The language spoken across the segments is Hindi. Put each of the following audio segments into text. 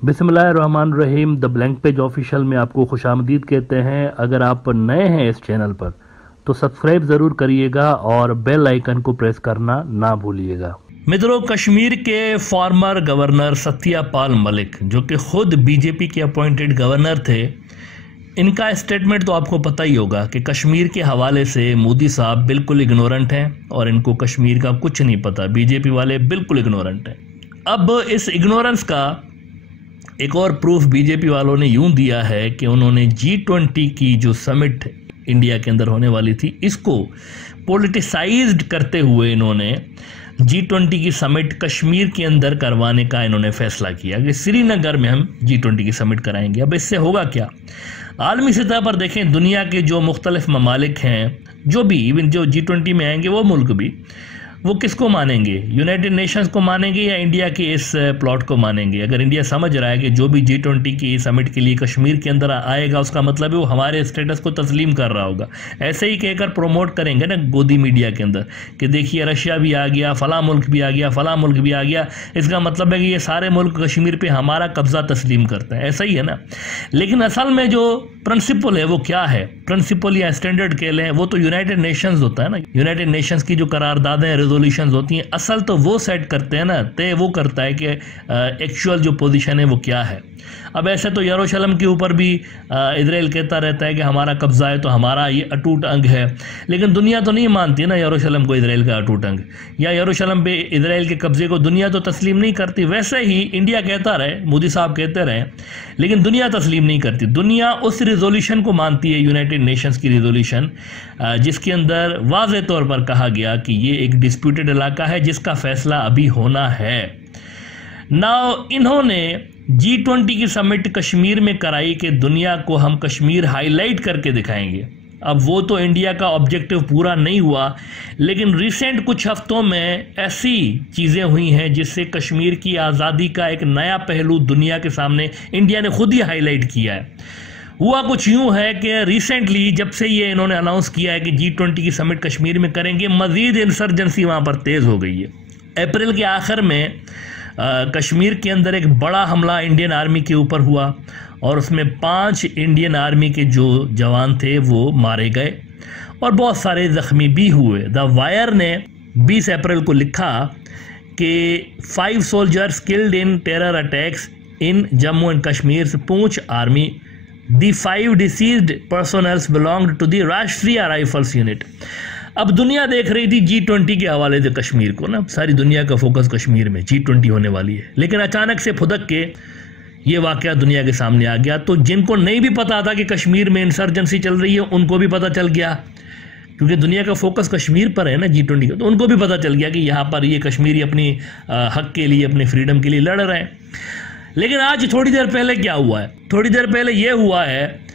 बिस्मिल्लाहिर्रहमानिर्रहीम। द ब्लैंक पेज ऑफिशियल में आपको खुशामदीद कहते हैं। अगर आप नए हैं इस चैनल पर तो सब्सक्राइब ज़रूर करिएगा और बेल आइकन को प्रेस करना ना भूलिएगा। मित्रों, कश्मीर के फॉर्मर गवर्नर सत्यपाल मलिक, जो कि खुद बीजेपी के अपॉइंटेड गवर्नर थे, इनका स्टेटमेंट तो आपको पता ही होगा कि कश्मीर के हवाले से मोदी साहब बिल्कुल इग्नोरेंट हैं और इनको कश्मीर का कुछ नहीं पता। बीजेपी वाले बिल्कुल इग्नोरेंट हैं। अब इस इग्नोरेंस का एक और प्रूफ बीजेपी वालों ने यूं दिया है कि उन्होंने G20 की जो समिट इंडिया के अंदर होने वाली थी, इसको पॉलिटिसाइज्ड करते हुए इन्होंने G20 की समिट कश्मीर के अंदर करवाने का इन्होंने फैसला किया कि श्रीनगर में हम G20 की समिट कराएंगे। अब इससे होगा क्या? आलमी सतह पर देखें, दुनिया के जो मुख्तलिफ ममालिक हैं, जो भी इवन जो G20 में आएंगे वो मुल्क भी, वो किसको मानेंगे? यूनाइटेड नेशंस को मानेंगे या इंडिया के इस प्लॉट को मानेंगे? अगर इंडिया समझ रहा है कि जो भी G20 की समिट के लिए कश्मीर के अंदर आएगा, उसका मतलब है वो हमारे स्टेटस को तस्लीम कर रहा होगा। ऐसे ही कहकर प्रमोट करेंगे ना गोदी मीडिया के अंदर कि देखिए रशिया भी आ गया, फला मुल्क भी आ गया, फला मुल्क भी आ गया, इसका मतलब है कि ये सारे मुल्क कश्मीर पर हमारा कब्जा तस्लीम करते हैं। ऐसा ही है ना। लेकिन असल में जो प्रिंसिपल है वो क्या है? प्रिंसिपल या स्टैंडर्ड कह लें, वो तो यूनाइटेड नेशंस होता है ना। यूनाइटेड नेशंस की जो करारदादें, रेजोल्यूशंस होती हैं, असल तो वो सेट करते हैं ना, तय वो करता है कि एक्चुअल जो पोजीशन है वो क्या है। अब ऐसे तो यरूशलेम के ऊपर भी इजराइल कहता रहता है कि हमारा कब्जा है, तो हमारा ये अटूट अंग है, लेकिन दुनिया तो नहीं मानती ना यरूशलेम को इजराइल का अटूट अंग, या यरूशलेम पे इजराइल के कब्जे को दुनिया तो तस्लीम नहीं करती। वैसे ही इंडिया कहता रहे, मोदी साहब कहते रहे, लेकिन दुनिया तस्लीम नहीं करती। दुनिया उस रिजोल्यूशन को मानती है, यूनाइटेड नेशंस की रिजोल्यूशन, जिसके अंदर वाज़ेह तौर पर कहा गया कि ये एक डिस्प्यूटेड इलाका है जिसका फैसला अभी होना है। नाउ इन्होंने G20 की समिट कश्मीर में कराई कि दुनिया को हम कश्मीर हाईलाइट करके दिखाएंगे। अब वो तो इंडिया का ऑब्जेक्टिव पूरा नहीं हुआ, लेकिन रिसेंट कुछ हफ्तों में ऐसी चीज़ें हुई हैं जिससे कश्मीर की आज़ादी का एक नया पहलू दुनिया के सामने इंडिया ने खुद ही हाईलाइट किया है। हुआ कुछ यूँ है कि रिसेंटली जब से ये इन्होंने अनाउंस किया है कि G20 की समिट कश्मीर में करेंगे, मज़ीद इंसर्जेंसी वहाँ पर तेज़ हो गई है। अप्रैल के आखिर में कश्मीर के अंदर एक बड़ा हमला इंडियन आर्मी के ऊपर हुआ और उसमें 5 इंडियन आर्मी के जो जवान थे वो मारे गए और बहुत सारे ज़ख्मी भी हुए। द वायर ने 20 अप्रैल को लिखा कि 5 soldiers killed in terror attacks in Jammu and Kashmir Poonch army. The 5 deceased personnels belonged to the Rashtriya rifles unit. अब दुनिया देख रही थी G20 के हवाले से कश्मीर को ना, सारी दुनिया का फोकस कश्मीर में, G20 होने वाली है, लेकिन अचानक से फुदक के ये वाकया दुनिया के सामने आ गया। तो जिनको नहीं भी पता था कि कश्मीर में इंसर्जेंसी चल रही है, उनको भी पता चल गया, क्योंकि दुनिया का फोकस कश्मीर पर है ना G20 का, तो उनको भी पता चल गया कि यहाँ पर ये कश्मीरी अपनी हक के लिए, अपने फ्रीडम के लिए लड़ रहे हैं। लेकिन आज थोड़ी देर पहले क्या हुआ है? थोड़ी देर पहले ये हुआ है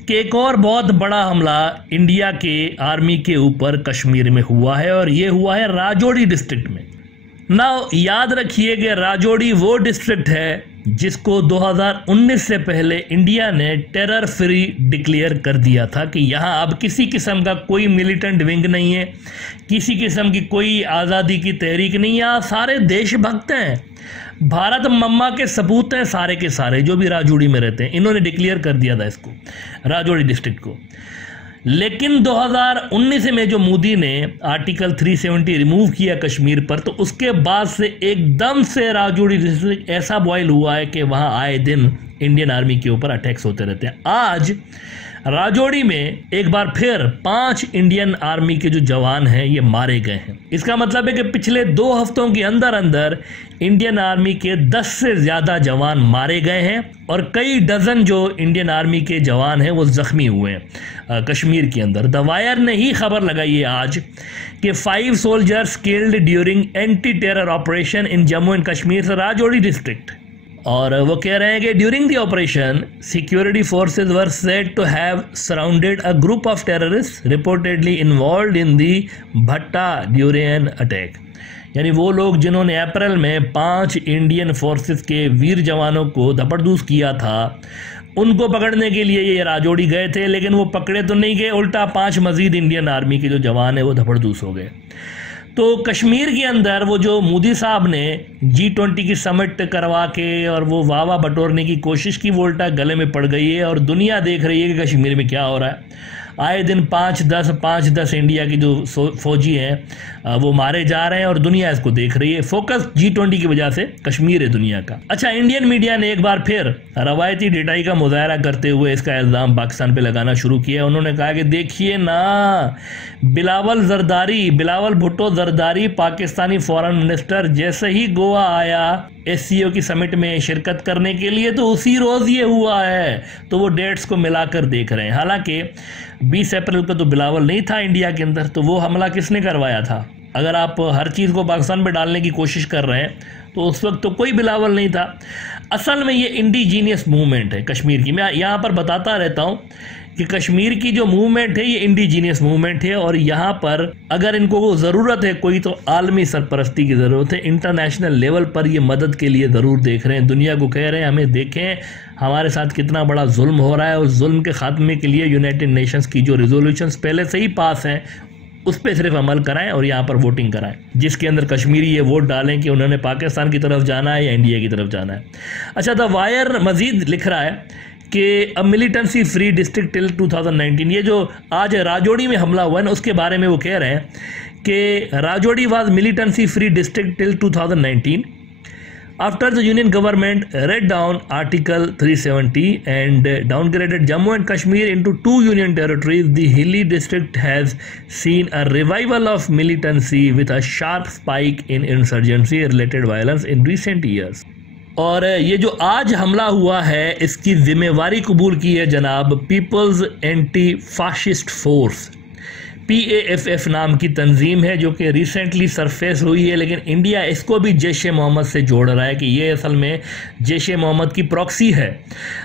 कि एक और बहुत बड़ा हमला इंडिया के आर्मी के ऊपर कश्मीर में हुआ है, और ये हुआ है राजौरी डिस्ट्रिक्ट में। नाउ याद रखिए कि राजौरी वो डिस्ट्रिक्ट है जिसको 2019 से पहले इंडिया ने टेरर फ्री डिक्लेयर कर दिया था कि यहाँ अब किसी किस्म का कोई मिलिटेंट विंग नहीं है, किसी किस्म की कोई आज़ादी की तहरीक नहीं है, यहाँ सारे देशभक्त हैं, भारत मम्मा के सबूत हैं सारे के सारे जो भी राजौरी में रहते हैं। इन्होंने डिक्लेयर कर दिया था इसको, राजौरी डिस्ट्रिक्ट को। लेकिन 2019 में जो मोदी ने आर्टिकल 370 रिमूव किया कश्मीर पर, तो उसके बाद से एकदम से राजौरी डिस्ट्रिक्ट ऐसा बॉयल हुआ है कि वहाँ आए दिन इंडियन आर्मी के ऊपर अटैक्स होते रहते हैं। आज राजौरी में एक बार फिर 5 इंडियन आर्मी के जो जवान हैं ये मारे गए हैं। इसका मतलब है कि पिछले 2 हफ्तों के अंदर अंदर इंडियन आर्मी के 10 से ज़्यादा जवान मारे गए हैं और कई डजन जो इंडियन आर्मी के जवान हैं वो ज़ख्मी हुए हैं कश्मीर के अंदर। द वायर ने ही खबर लगाई है आज कि 5 soldiers killed during anti terror operation in Jammu and Kashmir Rajouri district. और वो कह रहे हैं कि during the operation security forces were said to have surrounded a group of terrorist reportedly involved in the Bhata Dhurian attack. यानी वो लोग जिन्होंने अप्रैल में 5 इंडियन फोर्सेस के वीर जवानों को धपड़धूस किया था, उनको पकड़ने के लिए ये राजौरी गए थे, लेकिन वो पकड़े तो नहीं गए, उल्टा 5 मजीद इंडियन आर्मी के जो जवान है वो धपड़धूस हो गए। तो कश्मीर के अंदर वो जो मोदी साहब ने G20 की समिट करवा के और वो वाह बटोरने की कोशिश की, वो उल्टा गले में पड़ गई है और दुनिया देख रही है कि कश्मीर में क्या हो रहा है। आए दिन 5-10 इंडिया की जो फौजी हैं वो मारे जा रहे हैं और दुनिया इसको देख रही है। फोकस G20 की वजह से कश्मीर है दुनिया का। अच्छा, इंडियन मीडिया ने एक बार फिर रवायती डेटाई का मुजाहरा करते हुए इसका इल्ज़ाम पाकिस्तान पे लगाना शुरू किया। उन्होंने कहा कि देखिए ना, बिलावल भुट्टो जरदारी पाकिस्तानी फॉरेन मिनिस्टर जैसे ही गोवा आया SCO की समिट में शिरकत करने के लिए तो उसी रोज़ ये हुआ है। तो वो डेट्स को मिलाकर देख रहे हैं। हालांकि 20 अप्रैल को तो बिलावल नहीं था इंडिया के अंदर, तो वो हमला किसने करवाया था? अगर आप हर चीज़ को पाकिस्तान में डालने की कोशिश कर रहे हैं तो उस वक्त तो कोई बिलावल नहीं था। असल में ये इंडिजीनियस मूवमेंट है कश्मीर की। मैं यहाँ पर बताता रहता हूँ कि कश्मीर की जो मूवमेंट है ये इंडिजीनियस मूवमेंट है और यहाँ पर अगर इनको ज़रूरत है कोई, तो आलमी सरपरस्ती की ज़रूरत है। इंटरनेशनल लेवल पर ये मदद के लिए ज़रूर देख रहे हैं, दुनिया को कह रहे हैं हमें देखें हमारे साथ कितना बड़ा जुल्म हो रहा है और जुल्म के ख़ात्मे के लिए यूनाइटेड नेशंस की जो रिजोल्यूशंस पहले से ही पास हैं उस पर सिर्फ अमल कराएं और यहाँ पर वोटिंग कराएं, जिसके अंदर कश्मीरी ये वोट डालें कि उन्होंने पाकिस्तान की तरफ जाना है या इंडिया की तरफ जाना है। अच्छा, द वायर मजीद लिख रहा है कि अब मिलिटेंसी फ्री डिस्ट्रिक्ट टिल 2019, ये जो आज राजौरी में हमला हुआ है ना, उसके बारे में वो कह रहे हैं कि Rajouri was militancy free district till 2019 after the union government read down Article 370 and downgraded Jammu and Kashmir into 2 union territories. The hilly district has seen a revival of militancy with a sharp spike in insurgency related violence in recent years. और ये जो आज हमला हुआ है इसकी जिम्मेवारी कबूल की है जनाब people's anti fascist force, PAFF नाम की तंजीम है जो कि रिसेंटली सरफेस हुई है, लेकिन इंडिया इसको भी जैश ए मोहम्मद से जोड़ रहा है कि ये असल में जैश ए मोहम्मद की प्रॉक्सी है।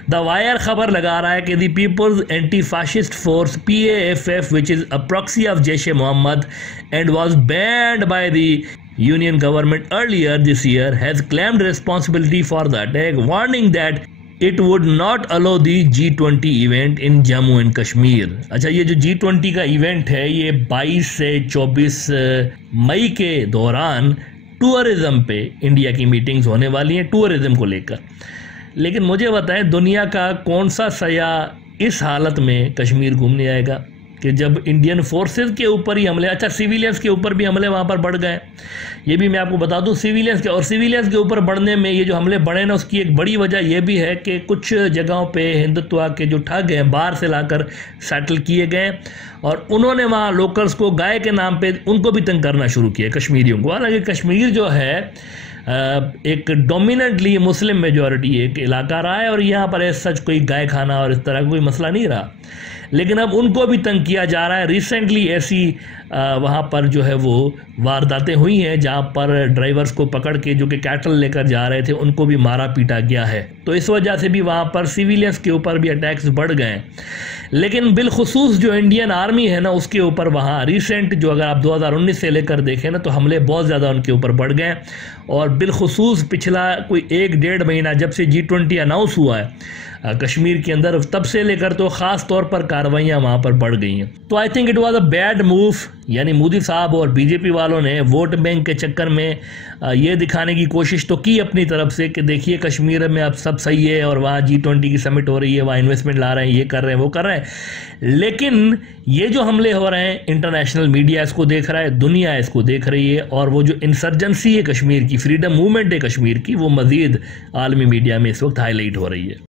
द वायर खबर लगा रहा है कि the people's anti fascist force PAFF which is a proxy of Jaish e Mohammed and was banned by the Union government earlier this year has claimed responsibility for the attack, warning that it would not allow the G20 event in Jammu and Kashmir. अच्छा, ये जो G20 का इवेंट है ये 22 से 24 मई के दौरान टूरिज्म पे इंडिया की मीटिंग्स होने वाली हैं टूरिज्म को लेकर। लेकिन मुझे बताएं, दुनिया का कौन सा सयाह इस हालत में कश्मीर घूमने आएगा कि जब इंडियन फोर्सेस के ऊपर ही हमले, अच्छा सिविलियंस के ऊपर भी हमले वहाँ पर बढ़ गए। ये भी मैं आपको बता दूँ, सिविलियंस के ऊपर बढ़ने में ये जो हमले बढ़े ना, उसकी एक बड़ी वजह ये भी है कि कुछ जगहों पे हिंदुत्व के जो ठग हैं बाहर से लाकर सेटल किए गए और उन्होंने वहाँ लोकल्स को गाय के नाम पे उनको भी तंग करना शुरू किया, कश्मीरियों को। हालांकि कश्मीर जो है एक डोमिनेंटली मुस्लिम मेजॉरिटी एक इलाका रहा है और यहाँ पर सच कोई गाय खाना और इस तरह का कोई मसला नहीं रहा, लेकिन अब उनको भी तंग किया जा रहा है। रिसेंटली ऐसी वहाँ पर जो है वो वारदातें हुई हैं जहाँ पर ड्राइवर्स को पकड़ के जो कि कैटल लेकर जा रहे थे उनको भी मारा पीटा गया है। तो इस वजह से भी वहाँ पर सिविलियंस के ऊपर भी अटैक्स बढ़ गए। लेकिन बिलखुसूस जो इंडियन आर्मी है ना उसके ऊपर वहाँ रिसेंट जो अगर आप 2019 से लेकर देखें ना तो हमले बहुत ज़्यादा उनके ऊपर बढ़ गए और बिलखुसूस पिछला कोई 1-1.5 महीना जब से G20 अनाउंस हुआ है कश्मीर के अंदर, तब से लेकर तो ख़ास तौर पर कार्रवाइयाँ वहाँ पर बढ़ गई हैं। तो I think it was a bad move, यानी मोदी साहब और बीजेपी वालों ने वोट बैंक के चक्कर में ये दिखाने की कोशिश तो की अपनी तरफ से कि देखिए कश्मीर में अब सब सही है और वहाँ G20 की समिट हो रही है, वहाँ इन्वेस्टमेंट ला रहे हैं, ये कर रहे हैं, वो कर रहे हैं, लेकिन ये जो हमले हो रहे हैं इंटरनेशनल मीडिया इसको देख रहा है, दुनिया इसको देख रही है और वो जो इंसर्जेंसी है कश्मीर की, फ्रीडम मूवमेंट है कश्मीर की, वो मज़ीद आलमी मीडिया में इस वक्त हाईलाइट हो रही है।